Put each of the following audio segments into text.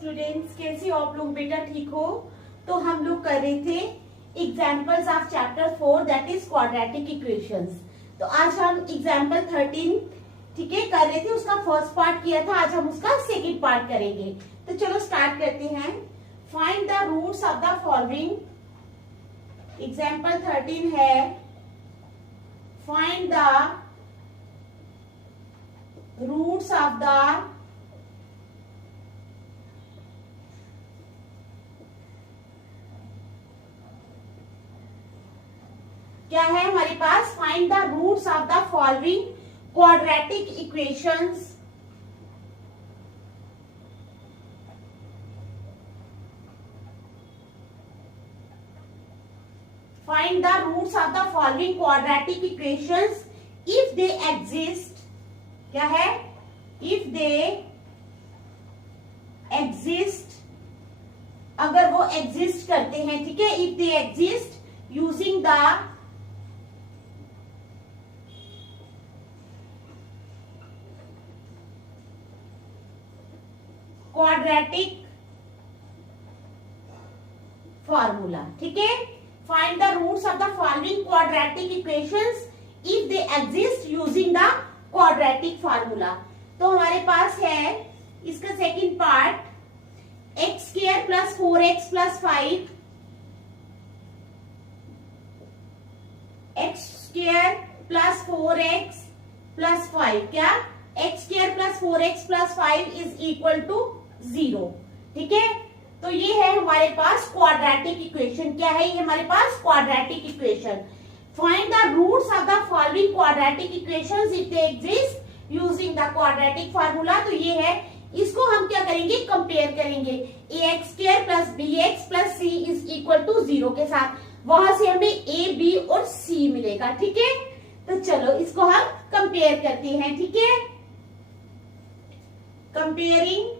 Students, कैसे हो आप लोग बेटा? ठीक हो? तो हम लोग कर रहे थे examples of chapter 4 that is quadratic equations. तो आज हम एग्जाम्पल 13 ठीक है कर रहे थे, उसका फर्स्ट पार्ट किया था, आज हम उसका सेकंड पार्ट करेंगे। तो चलो स्टार्ट करते हैं। Find the roots of the following. Example 13 है find the roots of the क्या है हमारे पास? Find the roots of the following quadratic equations. Find the roots of the following quadratic equations if they exist. क्या है? If they exist, अगर वो exist करते हैं, ठीक है, if they exist using the quadratic formula, ठीक है। Find the roots of the following quadratic equations if they exist using the quadratic formula. तो हमारे पास है इसका second part x square plus 4x plus 5, x square plus 4x plus 5, क्या x square plus 4x plus 5 is equal to 0, ठीक है। तो ये है हमारे पास क्वाड्रेटिक इक्वेशन। क्या है ये हमारे पास? Quadratic equation. Find the roots of the following quadratic equations if they exist using the quadratic formula. तो ये है, इसको हम क्या करेंगे? कंपेयर करेंगे ax square plus bx plus c is equal to 0 के साथ। वहां से हमें a, b और c मिलेगा, ठीक है। तो चलो इसको हम कंपेयर करते हैं, ठीक है। Comparing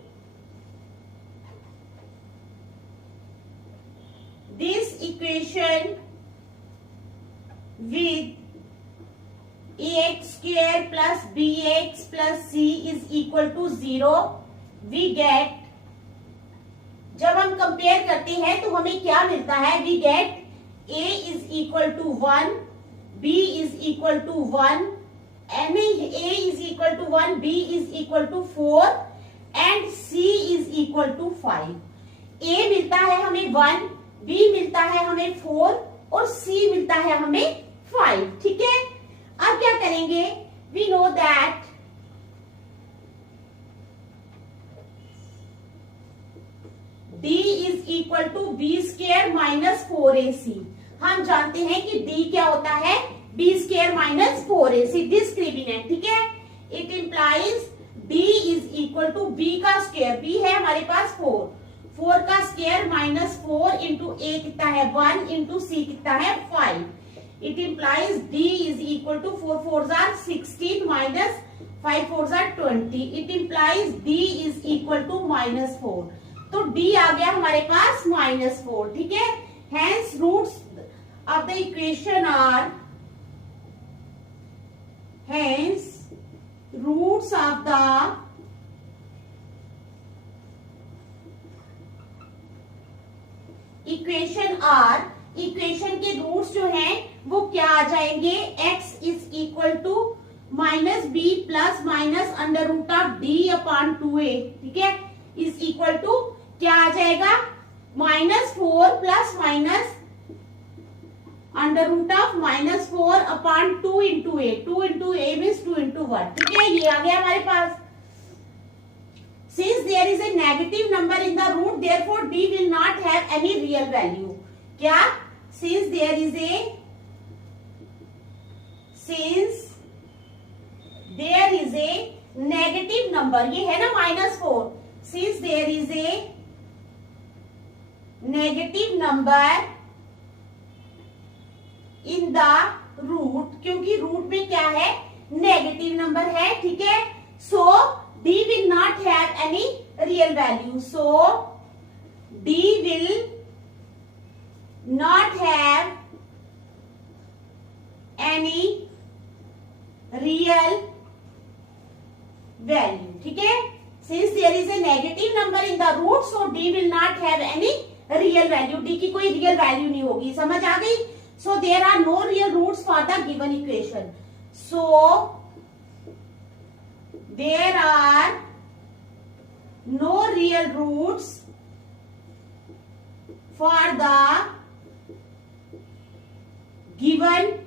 this equation with ax square plus bx plus c is equal to 0, we get, जब हम कंपेयर करते हैं तो हमें क्या मिलता है? we get a is equal to 1, b is equal to 1, and a is equal to 1, b is equal to 4 and c is equal to 5। a मिलता है हमें 1, B मिलता है हमें 4 और C मिलता है हमें 5, ठीक है। अब क्या करेंगे? We know that D is equal to B square minus 4AC। हम जानते हैं कि D क्या होता है? B square minus 4AC, discriminant, ठीक है। It implies D is equal to B का स्क्वायर, B है हमारे पास 4 का स्क्वायर माइनस 4 इंटू ए कितना है? 1 इंटू सी कितना है? 5। It implies d is equal to 4 4 are 16 minus 5 4 are 20। It implies d is equal to -4। तो डी आ गया हमारे पास -4, ठीक है। Hence roots of the equation are, hence roots of the equation are, equation के रूट्स जो हैं वो क्या आ जाएंगे? x is equal to minus b plus minus under root of d upon 2a, ठीक है, इज इक्वल टू क्या आ जाएगा? -4 plus minus under root of -4 upon 2 into a, 2 into a means 2 into 1, ठीक है। ये आ गया हमारे पास। Since there is a negative number in the root, therefore d will not have any real value. क्या? Since there is a negative number, ये है ना -4, since there is a negative number in the root, क्योंकि root में क्या है? Negative number है, ठीक है। So D will not have any real value. So D will not have any real value, ठीक है। Since there is a negative number in the root, so D will not have any real value. D की कोई real value नहीं होगी. समझ आ गई? So there are no real roots for the given equation. So there are no real roots for the given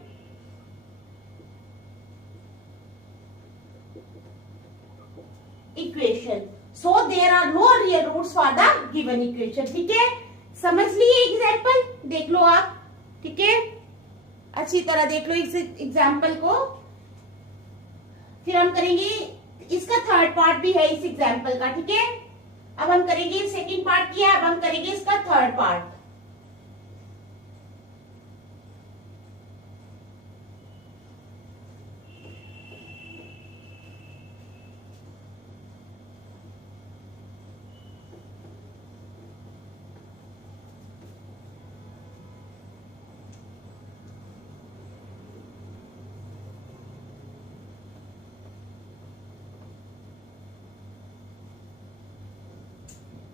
equation. So there are no real roots for the given equation. ठीक है, समझ लिए example, देख लो आप. ठीक है, अच्छी तरह देख लो इस एग्जाम्पल को. फिर हम करेंगे इसका थर्ड पार्ट भी है इस एग्जाम्पल का. ठीक है, अब हम करेंगे सेकंड पार्ट किया, अब हम करेंगे इसका थर्ड पार्ट.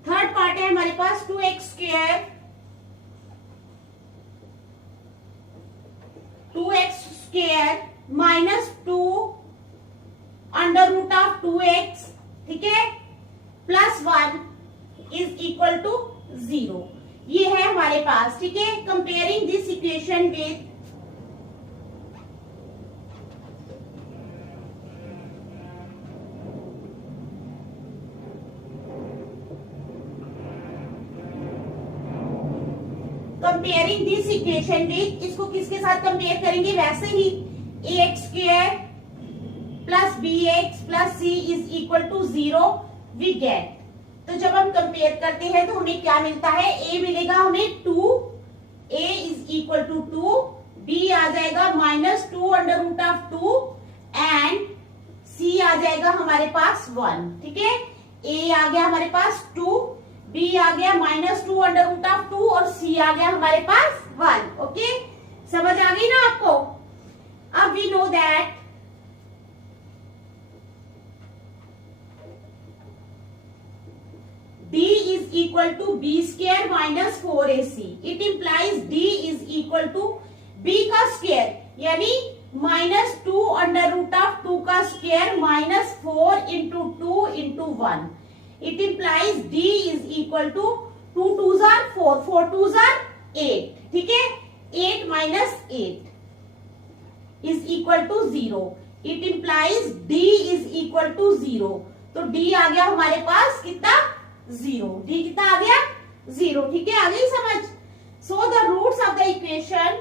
थर्ड पार्ट है हमारे पास 2x square 2x - 2 under root of 2x. ठीक है, प्लस 1 इज इक्वल टू 0. ये है हमारे पास. ठीक है, comparing this equation with comparing this equation with, इसको किसके साथ कंपेयर करेंगे, वैसे ही ax square plus bx plus c is equal to 0 we get. तो जब हम कंपेयर करते हैं तो हमें क्या मिलता है, a मिलेगा हमें 2, a is equal to 2, b आ जाएगा -2 under root of 2 and c आ जाएगा हमारे पास 1. ठीक है, a आ गया हमारे पास 2, b आ गया -2 अंडर रूट ऑफ 2 और c आ गया हमारे पास 1. ओके, समझ आ गई ना आपको. अब we know that d is equal to b square minus 4ac. It implies d is equal to b का स्क्वायर यानी -2 अंडर रूट ऑफ 2 का square -4 into 2 into 1. It implies d is equal to 2 2s are 4, 4 2s are 8. ठीक है, 8 minus 8 is equal to 0. It implies d is equal to 0. तो d आ गया हमारे पास कितना, 0. d कितना आ गया, 0. ठीक है, आ गई समझ. So the roots of the equation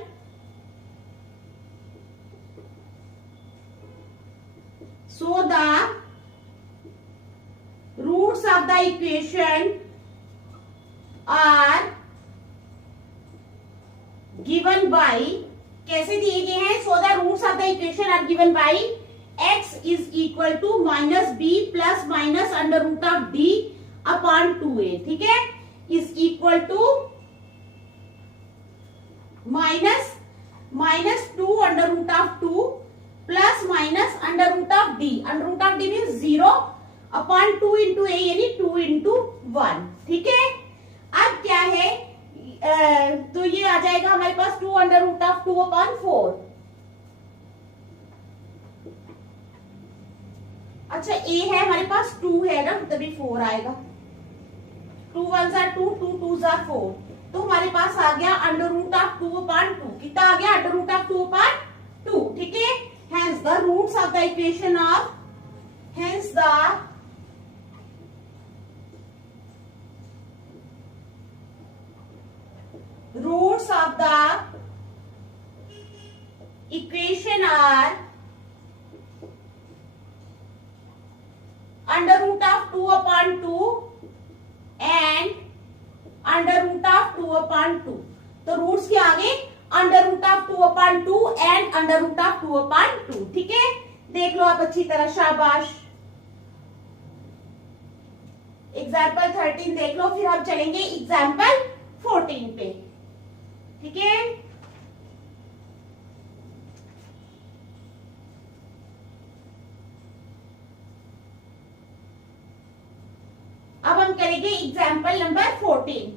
roots of the equation are given by, कैसे दिए गए हैं, so the roots of the equation are given by x is equal to -b plus minus under root of d upon 2a. ठीक है, is equal to -2 under root of 2 plus minus under root of d. Under root of d means 0 upon 2 into a यानी 2 into 1. ठीक है, अब क्या है, तो ये आ जाएगा हमारे पास 2 अंडर रूट ऑफ 2 अपॉन 4. अच्छा, ए है हमारे पास 2 है ना, तभी 4 आएगा. 2 1s are 2, 2 2s are 4. तो हमारे पास आ गया अंडर रूट ऑफ 2 अपॉन 2. कितना आ गया, अंडर रूट ऑफ 2 अपॉन 2. ठीक है, hence the roots of the equation of, hence the roots of the equation are under root of 2 upon 2 and under root of 2 upon 2. तो roots के आगे under root of 2 upon 2 and under root of 2 upon 2. ठीक है, देख लो आप अच्छी तरह, शाबाश. एग्जाम्पल 13 देख लो, फिर हम चलेंगे एग्जाम्पल 14 पे. ठीक है, करेंगे एग्जाम्पल नंबर 14।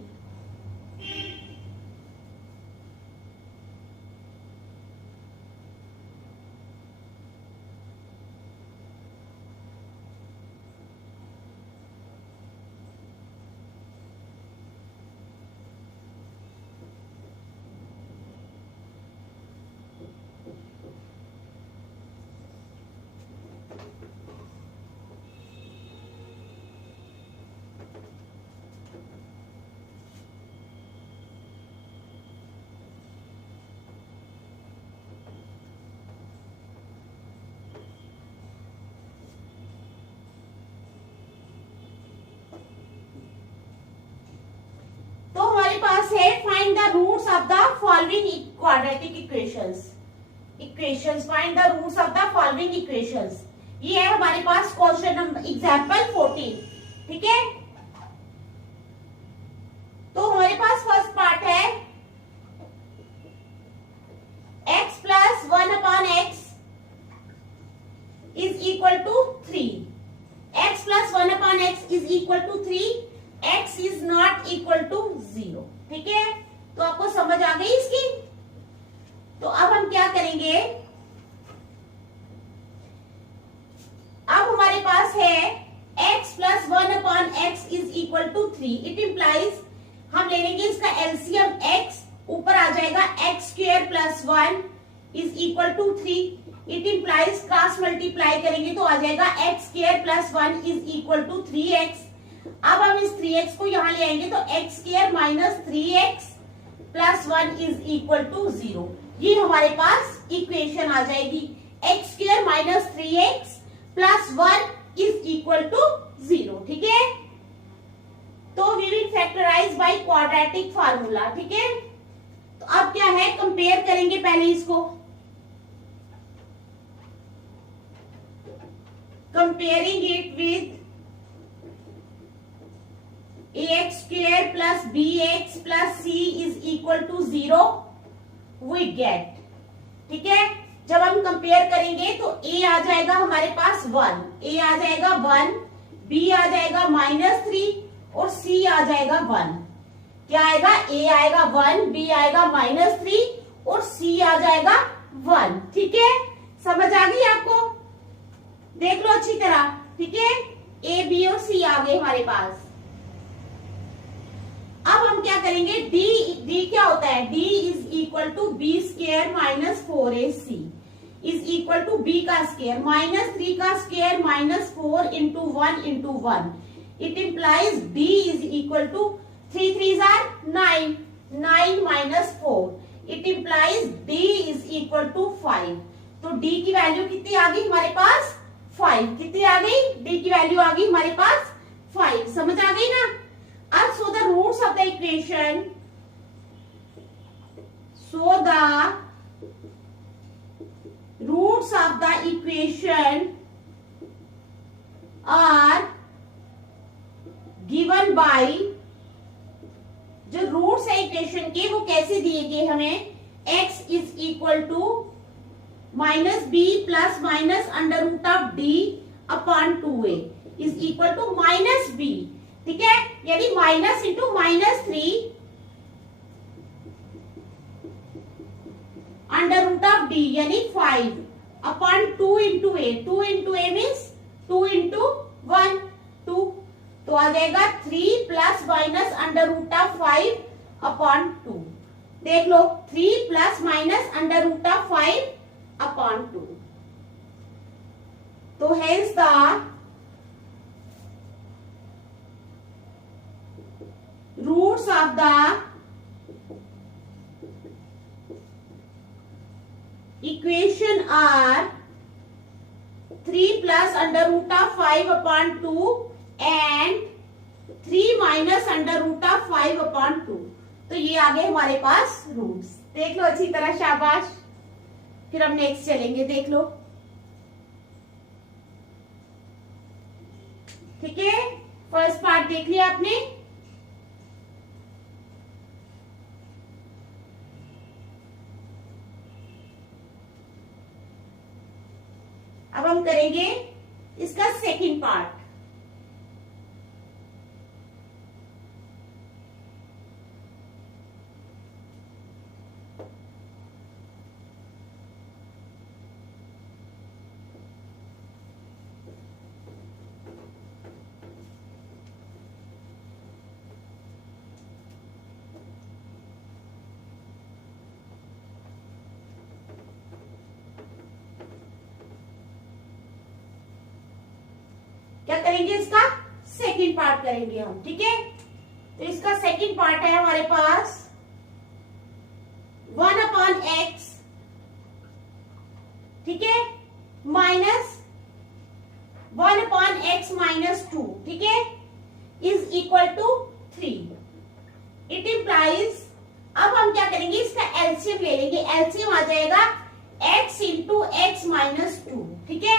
तो हमारे पास है find the roots of the following quadratic equations find the roots of the following equations. ये है हमारे पास क्वेश्चन नंबर एग्जांपल 14। ठीक है, तो हमारे पास फर्स्ट पार्ट है x plus 1/x is equal to 3। x plus 1/x is equal to 3, x is not equal to 0। ठीक है, तो आपको समझ आ गई इसकी। तो अब हम क्या करेंगे, अब हमारे पास है x plus 1/x is equal to 3। It implies हम ले लेंगे इसका एलसीएम x, ऊपर आ जाएगा x square plus 1 is equal to 3। It implies cross multiply करेंगे तो आ जाएगा x square plus 1 is equal to 3x। अब हम इस 3x को यहां ले आएंगे तो x square minus 3x plus 1 is equal to 0। ये हमारे पास इक्वेशन आ जाएगी, x square minus 3x plus 1 is equal to 0। ठीक है, तो we will factorise by quadratic formula. ठीक है, तो अब क्या है, कंपेयर करेंगे पहले इसको, comparing it with ax square plus bx plus c is equal to 0 we get। ठीक है, जब हम कंपेयर करेंगे तो a आ जाएगा हमारे पास 1, a आ जाएगा 1, b आ जाएगा -3 और c आ जाएगा 1। क्या आएगा, a आएगा 1, b आएगा -3 और c आ जाएगा 1। ठीक है, समझ आ गई आपको, देख लो अच्छी तरह। ठीक है, a b और c आ गए हमारे पास। अब हम क्या करेंगे, d क्या होता है, d is equal to b square minus 4ac is equal to b का स्क्वायर माइनस 3 का square minus 4 into 1 into 1। It implies d is equal to 3 3s are 9, 9 minus 4। It implies d is equal to 5। तो d की value कितनी आ गई हमारे पास, 5। कितनी आ गई, d की वैल्यू आ गई हमारे पास 5। समझ आ गई ना। अब so the roots of the equation, so the roots of the equation are given by, जो रूट्स है इक्वेशन के वो कैसे दिए गए हमें, x is equal to minus b plus minus under root of d upon 2a is equal to minus b. ठीक है, यानी minus into -3 under root of d यानी 5 upon 2 into a. 2 into a means 2 into 1 2, तो आ जाएगा 3 plus minus under root of 5 upon 2। देख लो, 3 plus minus under root of 5 upon 2। तो hence the roots of the equation are 3 plus under root of 5 upon 2 and 3 minus under root of 5 upon 2। तो ये आ गए हमारे पास रूट्स। देख लो अच्छी तरह, शाबाश। फिर हम नेक्स्ट चलेंगे, देख लो। ठीक है, फर्स्ट पार्ट देख लिया आपने। अब हम करेंगे इसका सेकंड पार्ट। करेंगे इसका सेकंड पार्ट करेंगे हम, ठीक है। तो इसका सेकंड पार्ट है हमारे पास 1/x, ठीक है, माइनस 1/x माइनस 2, ठीक है, is equal to 3। It implies, अब हम क्या करेंगे, इसका एलसीएम ले लेंगे। एलसीएम आ जाएगा x इंटू एक्स माइनस 2, ठीक है।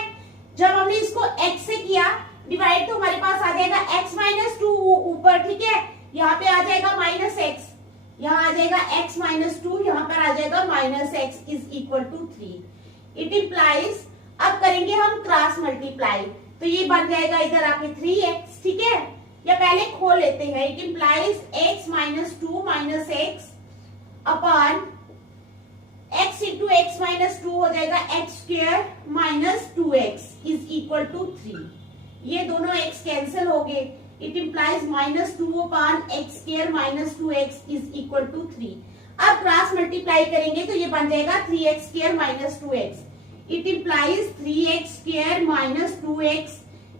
जब हमने इसको x से किया डिवाइड तो हमारे पास आ जाएगा x माइनस 2 ऊपर, ठीक है, यहाँ पे आ जाएगा माइनस x, यहाँ आ जाएगा x माइनस 2, यहाँ पर आ जाएगा minus x is equal to 3। It implies, अब करेंगे हम क्रॉस मल्टीप्लाई, तो ये बन जाएगा इधर आके 3x, ठीक है, या पहले खोल लेते हैं। It implies x minus 2 minus x upon x into x minus 2 हो जाएगा x square minus 2x is equal to 3। ये दोनों x कैंसिल हो गए। It implies minus 2 upon x square minus 2x is equal to 3। अब cross multiply करेंगे तो ये बन जाएगा 3x square minus 2x। It implies 3x square minus 2x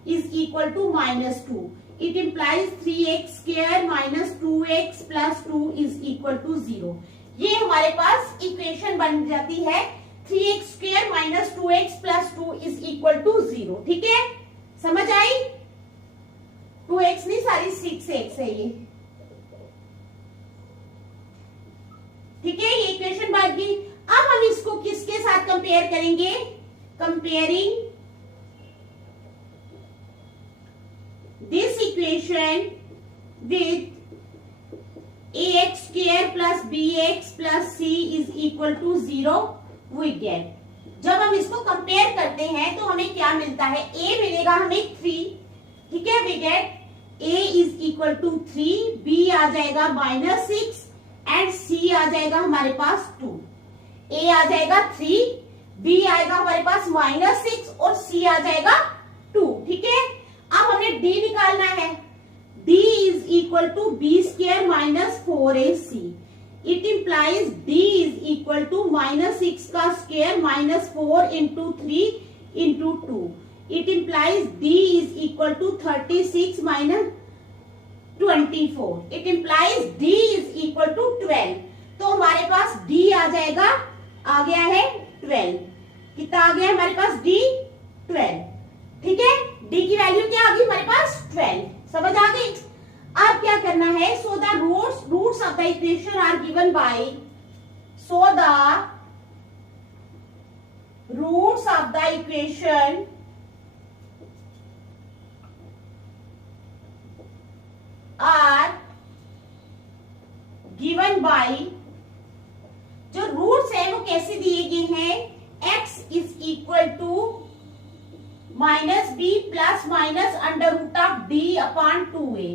is equal to minus 2। It implies 3x square minus 2x plus 2 is equal to 0। ये हमारे पास equation बन जाती है 3x square minus 2x plus 2 is equal to 0, ठीक है, समझ आई। 2x नहीं, सारी 6x है ये, ठीक है, ये इक्वेशन बन गई। अब हम इसको किसके साथ कंपेयर करेंगे, comparing this equation with ax square plus bx plus c is equal to 0 we get। जब हम इसको कंपेयर करते हैं तो हमें क्या मिलता है, a मिलेगा हमें 3, ठीक है, we get a is equal to 3, b आ जाएगा माइनस 6 एंड c आ जाएगा हमारे पास 2। a आ जाएगा 3, b आएगा हमारे पास माइनस 6 और c आ जाएगा 2, ठीक है। अब हमें d निकालना है। d is equal to b square minus 4ac। It implies d is equal to minus 6 का square minus 4 into 3 into 2। It implies d is equal to 36 minus 24। It implies d is equal to 12। तो हमारे पास d आ जाएगा, आ गया है 12। कितना आ गया है हमारे पास d 12, ठीक है। d की वैल्यू क्या आ गई हमारे पास 12, समझ आ गई। अब क्या करना है, so the roots of the equation are given by, so the roots of the equation are given by, जो रूट्स है वो कैसे दिए गए हैं, x is equal to minus b plus minus under root of d upon 2a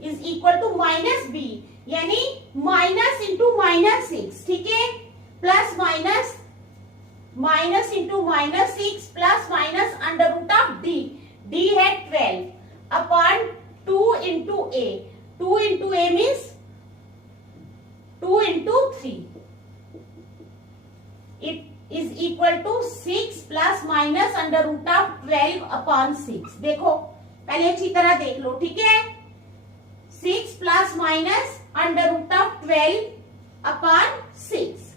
is equal to minus b, यानी minus into minus 6, ठीक है, plus minus minus into minus 6 plus minus under root of d, d है 12 upon 2 into a, 2 into a means 2 into 3। It is equal to 6 plus minus under root of 12 upon 6। देखो पहले अच्छी तरह देख लो, ठीक है, 6 plus minus under root of 12 upon 6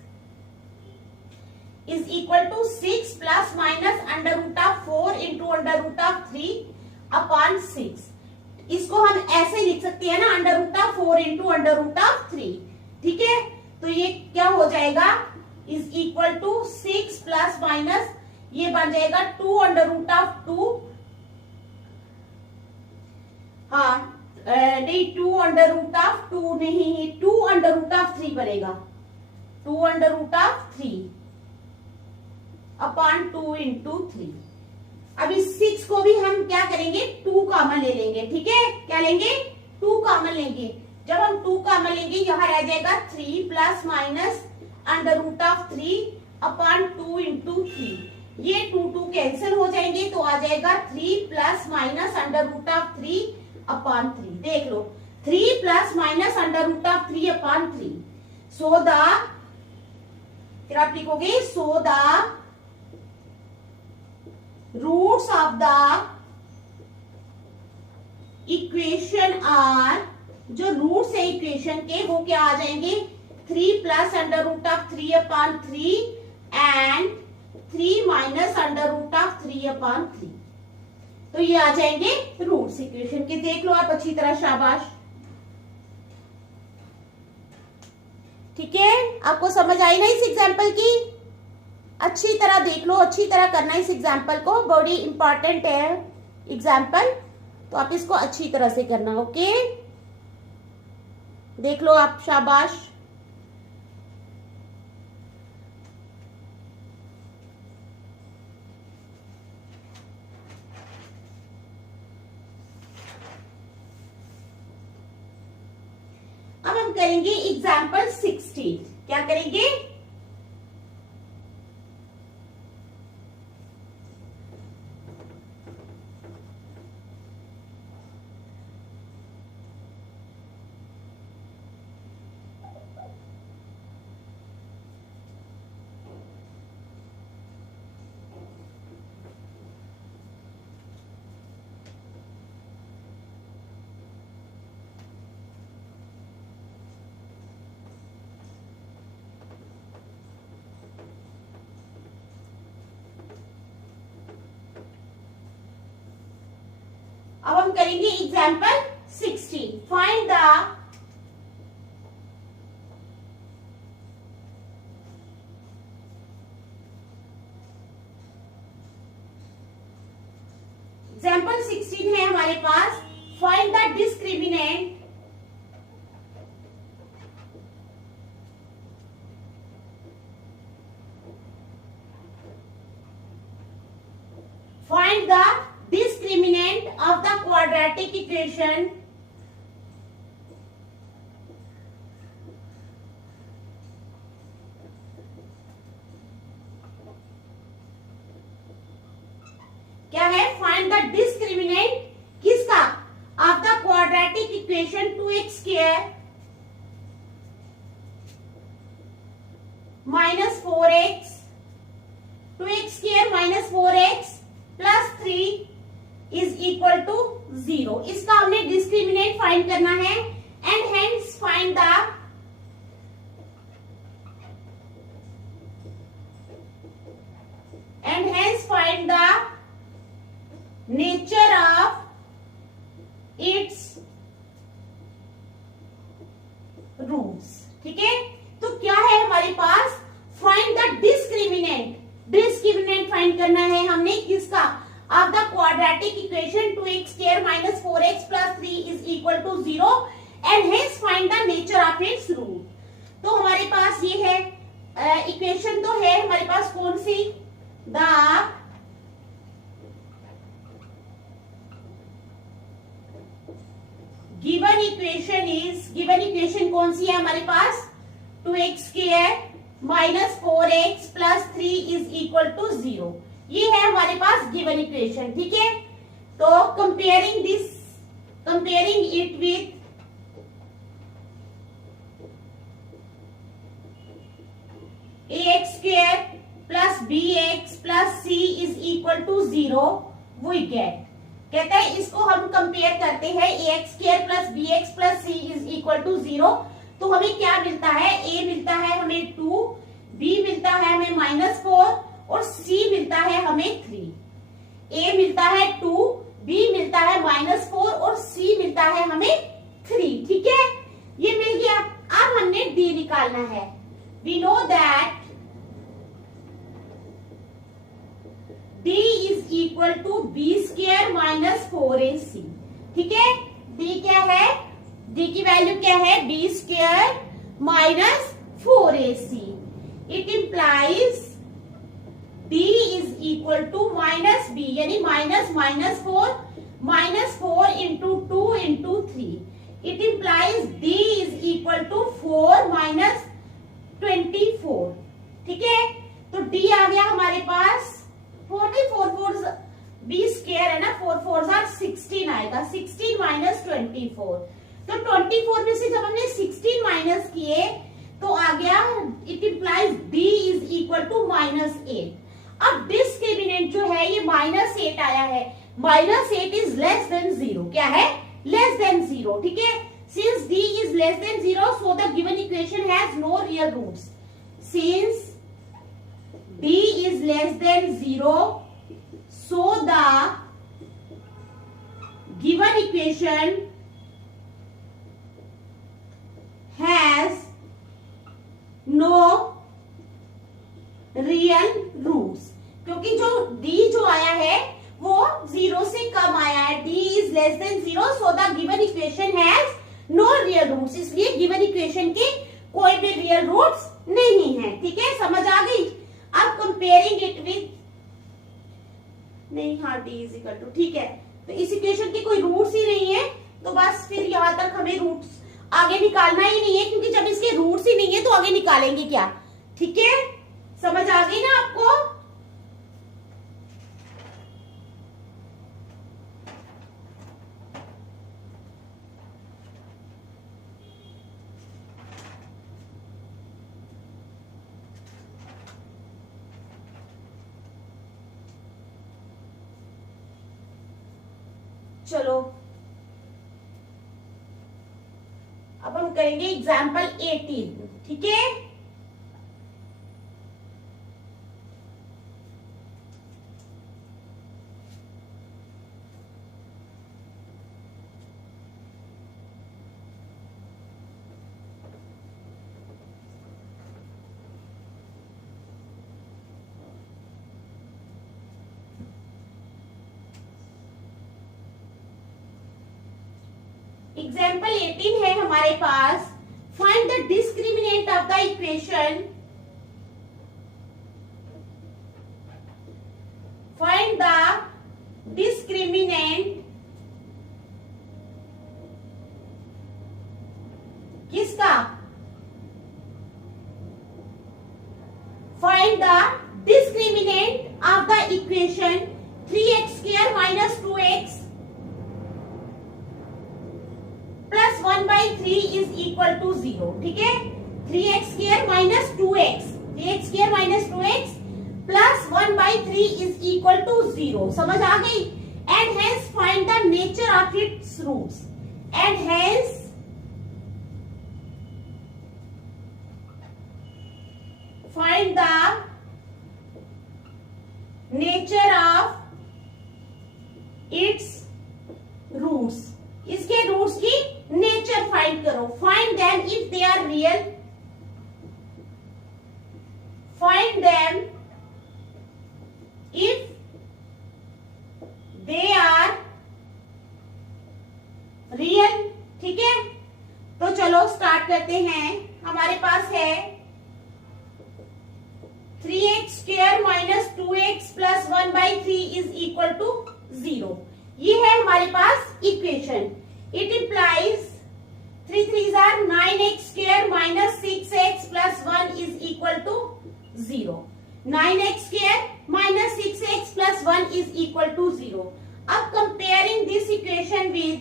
is equal to 6 plus minus under root of 4 into under root of 3 upon 6। इसको हम ऐसे लिख सकते हैं ना, under root of 4 into under root of 3, ठीक है। तो ये क्या हो जाएगा, is equal to 6 plus minus, ये बन जाएगा 2 अंडर रूट ऑफ 2, हाँ नहीं 2 अंडर रूट ऑफ 2 नहीं, 2 अंडर रूट ऑफ 3 बनेगा, 2 under root of 3 upon 2 into 3। अब इस 6 को भी हम क्या करेंगे, 2 कॉमन ले लेंगे, ठीक है, क्या लेंगे, 2 कॉमन लेंगे। जब हम 2 कॉमन लेंगे यहाँ रह जाएगा 3 plus minus under root of 3 upon 2 into 3। ये 2 कैंसिल हो जाएंगे तो आ जाएगा 3 plus minus under root of 3 upon 3। देख लो 3 plus minus under root of 3 upon 3। So the, फिर आप लिखोगे so the roots of the equation are, जो रूट्स है इक्वेशन के वो क्या आ जाएंगे, 3 plus under root of 3/3 and 3 minus under root of 3/3। तो ये आ जाएंगे रूट्स इक्वेशन के। देख लो आप अच्छी तरह, शाबाश। ठीक है, आपको समझ आई ना इस एग्जाम्पल की? अच्छी तरह देख लो, अच्छी तरह करना इस एग्जाम्पल को, बड़ी इंपॉर्टेंट है एग्जाम्पल, तो आप इसको अच्छी तरह से करना। ओके, देख लो आप, शाबाश। अब हम करेंगे एग्जाम्पल 16। क्या करेंगे? अब हम करेंगे एग्जाम्पल 16। फाइंड द एग्जाम्पल 16 है हमारे पास, find the discriminant find the discriminant of the quadratic equation क्या है? फाइंड द डिस्क्रिमिनेंट किसका? Of the quadratic equation 2x square minus 4x, 2x square minus 4x plus 3 is equal to 0। इसका हमने discriminant find करना है and hence find the nature of its roots. ठीक है, तो क्या है हमारे पास? Find the discriminant. Discriminant find करना है हमने किसका? Of the quadratic equation 2x square minus 4x plus 3 is equal to 0 and hence find the nature of its root. तो हमारे पास ये है इक्वेशन, तो है हमारे पास कौन सी? द गिवन इक्वेशन कौन सी है हमारे पास? 2x square minus 4x plus 3 is equal to 0। ये है हमारे पास गिवन इक्वेशन। ठीक है, तो comparing it with ax square plus bx plus c is equal to 0 we get. कहता है इसको हम कंपेयर करते हैं ax square plus bx plus c is equal to 0, तो हमें क्या मिलता है? a मिलता है हमें 2, b मिलता है हमें -4 और c मिलता है हमें 3। a मिलता है 2, b मिलता है -4 और c मिलता है हमें 3। ठीक है, ये मिल गया। अब हमने d निकालना है। We know that d is equal to b square minus 4ac। ठीक है, d क्या है? d की वैल्यू क्या है? b square minus 4ac। It implies d is equal to minus b, यानी -4 into 2 into 3। It implies d is equal to 4 minus 24। ठीक है, तो d आ गया हमारे पास 4 b स्क्वायर है ना, 4 4 16 आएगा, 16 माइनस 24। तो 24 में से जब हमने 16 माइनस किए तो आ गया, it implies d is equal to -8। अब डिस्क्रिमिनेंट जो है ये -8 आया है। -8 इज लेस देन 0। क्या है? लेस देन 0, ठीक है। Since d is less than 0, so the given equation has no real roots. Since d is less than 0, so the given equation has no real roots। क्योंकि जो d जो आया है वो 0 से कम आया है, d is less than 0, so the given equation has no real roots। इसलिए given इक्वेशन के कोई भी रियल रूट्स नहीं है, ठीक है, समझ आ गई। अब कंपेयरिंग इट विथ, नहीं, हाँ, d इज इक्वल टू, ठीक है, तो इस इक्वेशन के कोई रूट्स ही नहीं है, तो बस फिर यहां तक हमें रूट्स आगे निकालना ही नहीं है, क्योंकि जब इसके रूट्स ही नहीं है तो आगे निकालेंगे क्या, ठीक है, समझ आ गई ना आपको। चलो अब हम करेंगे एग्जाम्पल 18, ठीक है। एग्जाम्पल 18 है हमारे पास, find the discriminant of the equation, find the discriminant किसका, find the discriminant of the equation 3x square minus 2x plus 1/3 is equal to 0, ठीक है। 3x square minus 2x, 3x square minus 2x plus 1/3 is equal to 0, समझ आ गई। And hence find the nature of its roots, and hence find the nature of its roots, इसके roots की nature find करो। Find them if they are real, find them if they are real, ठीक है। तो चलो start करते हैं। हमारे पास है 3x square minus 2x plus 1/3 is equal to 0, ये है हमारे पास equation. It implies 3 3s are 9x square minus 6x plus 1 is equal to 0. 9x square minus 6x plus 1 is equal to 0. अब comparing this equation with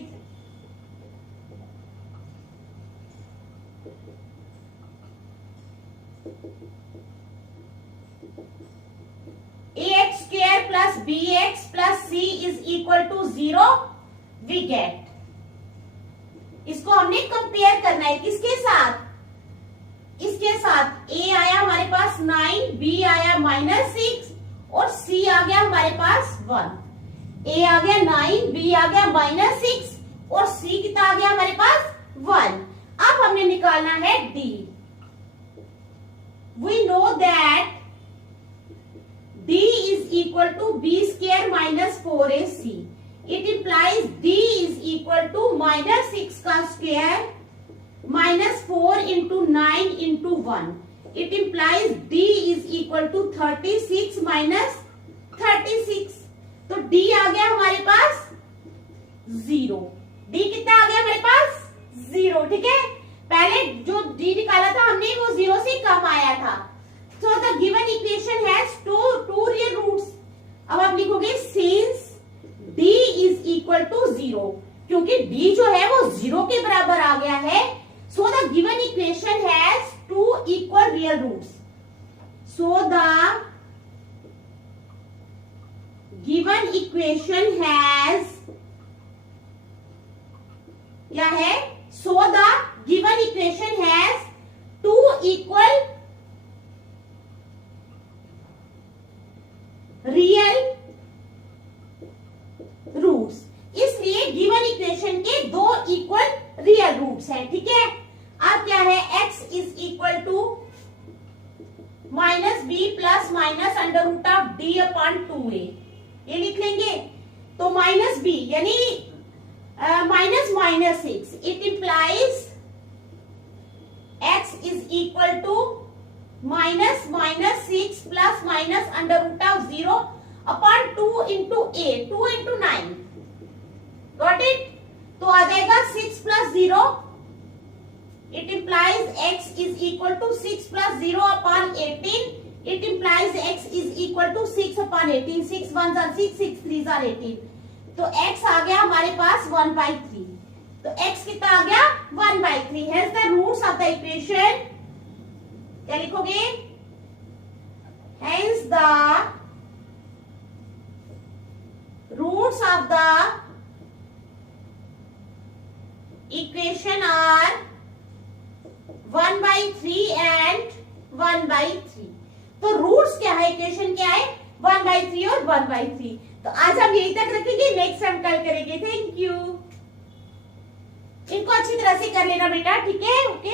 ax square plus bx plus c is equal to 0, we get, इसको हमने compare करना है किसके साथ, इसके साथ। a आया हमारे पास 9, b आया -6 और c आ गया हमारे पास 1। a आ गया 9, b आ गया -6 और c कितना आ गया हमारे पास 1। अब हमने निकालना है d। We know that d is equal to b square minus 4ac. It implies d is equal to -6 का square minus 4 into 9 into 1. It implies d is equal to 36 minus 36. तो d आ गया हमारे पास 0। d कितना आ गया हमारे पास 0, ठीक है। पहले जो d निकाला था हमने वो 0 से कम आया था। So the given equation has two real roots. अब आप लिखोगे since d is equal to 0, क्योंकि d जो है वो 0 के बराबर आ गया है। So the given equation has two equal real roots. So the given equation has या है so the given equation has 2 equal real roots. इसलिए गिवन इक्वेशन के 2 इक्वल रियल रूट्स हैं, ठीक है। अब क्या है, x is equal to minus b plus minus under root of d upon 2a, ये लिख लेंगे। तो माइनस बी यानी minus minus 6, it implies x is equal to minus minus 6 plus minus under root of 0 upon 2 into a, 2 into 9, got it. तो आ जाएगा 6 plus 0, it implies x is equal to 6 plus 0 upon 18, it implies x is equal to 6 upon 18, 6 1 are 6, 6 3 are 18, तो x आ गया हमारे पास 1/3। तो x कितना आ गया 1/3। Hence the roots of the equation, क्या लिखोगे, hence the roots of the equation are 1/3 and 1/3। तो रूट्स क्या है, इक्वेशन क्या है, 1/3 और 1/3। तो आज हम यही तक रखेंगे, नेक्स्ट हम कल करेंगे। Thank you. इनको अच्छी तरह से कर लेना बेटा, ठीक है, ओके।